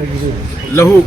लहू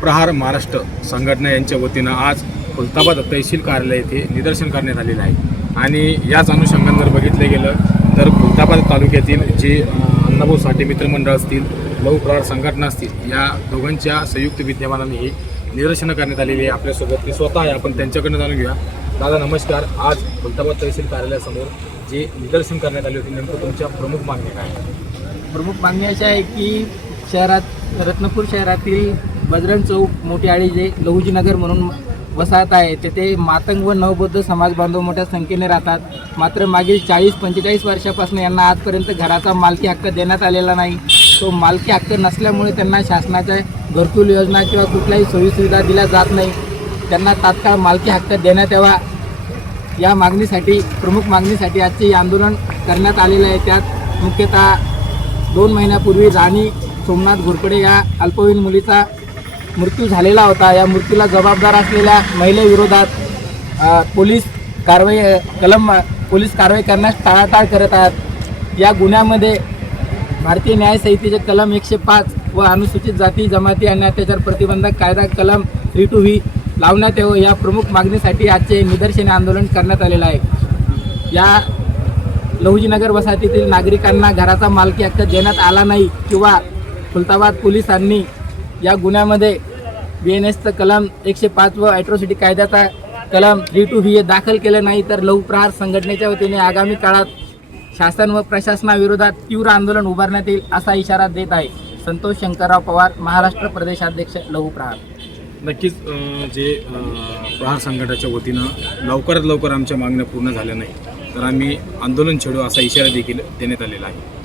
प्रहार महाराष्ट्र संघटना यांच्या वतीनं आज खुलताबाद तहसील कार्यालय येथे निदर्शन करण्यात आलेलं आहे. आणि याच अनुषंगाने जर बघितलं गेलं तर खुलताबाद तालुक्यातील जे अन्नभाऊ अण्णाभाऊ साठे मित्रमंडळ असतील लहू प्रहार संघटना असतील या दोघांच्या संयुक्त विद्यमानाने ही निदर्शनं करण्यात आलेली आहे. आपल्यासोबत ते स्वतः आहे. आपण त्यांच्याकडनं जाणून घेऊया. दादा नमस्कार. आज खुलताबाद तहसील कार्यालयासमोर जे निदर्शन करण्यात आले होते नेमकं तुमच्या प्रमुख मागण्या काय प्रमुख मागणी अशा आहे की शहरात रत्नपूर शहरातील बजरंग चौक मोठी आळी जे लहुजीनगर म्हणून वसाहत आहे. तेथे मातंग व नवबौद्ध समाज बांधव मोठ्या संख्येने राहतात. मात्र मागील चाळीस पंचेचाळीस वर्षापासून यांना आजपर्यंत घराचा मालकी हक्क देण्यात आलेला नाही. तो मालकी हक्क नसल्यामुळे त्यांना शासनाच्या घरकुल योजना किंवा कुठल्याही सोयीसुविधा दिल्या जात नाही. त्यांना तात्काळ मालकी हक्क देण्यात यावा. या मागणीसाठी प्रमुख मागणीसाठी आजचे आंदोलन करण्यात आलेलं आहे. त्यात मुख्यतः दोन महिन्यापूर्वी राणी सोमनाथ घोरपडे या अल्पवयीन मुलीचा मृत्यू झालेला होता. या मृत्यूला जबाबदार असलेल्या महिलेविरोधात पोलीस कारवाई कलम पोलीस कारवाई करण्यास टाळाटाळ करत आहेत. या गुन्ह्यामध्ये भारतीय न्यायसंहितेचे कलम एकशे पाच व अनुसूचित जाती जमाती आणि अत्याचार प्रतिबंधक कायदा कलम थ्री टू व्ही लावण्यात यावं या प्रमुख मागणीसाठी आजचे निदर्शने आंदोलन करण्यात आलेलं आहे. या लहुजीनगर वसाहतीतील नागरिकांना घराचा मालकी हक्क देण्यात आला नाही किंवा खुलताबाद पोलिसांनी या गुन्ह्यामध्ये बी एन एसचं कलम एकशे पाच व ॲट्रोसिटी कायद्याचा कलम थ्री टू व्ही दाखल केलं नाही तर लहू प्रहार संघटनेच्या वतीने आगामी काळात शासन व प्रशासनाविरोधात तीव्र आंदोलन उभारण्यात येईल असा इशारा देत आहे. संतोष शंकरराव पवार महाराष्ट्र प्रदेशाध्यक्ष लहू प्रहार. नक्कीच जे प्रहार संघटाच्या वतीनं लवकरात लवकर आमच्या मागण्या पूर्ण झाल्या नाही तर आम्ही आंदोलन छेडू असा इशारा देखील देण्यात आलेला आहे.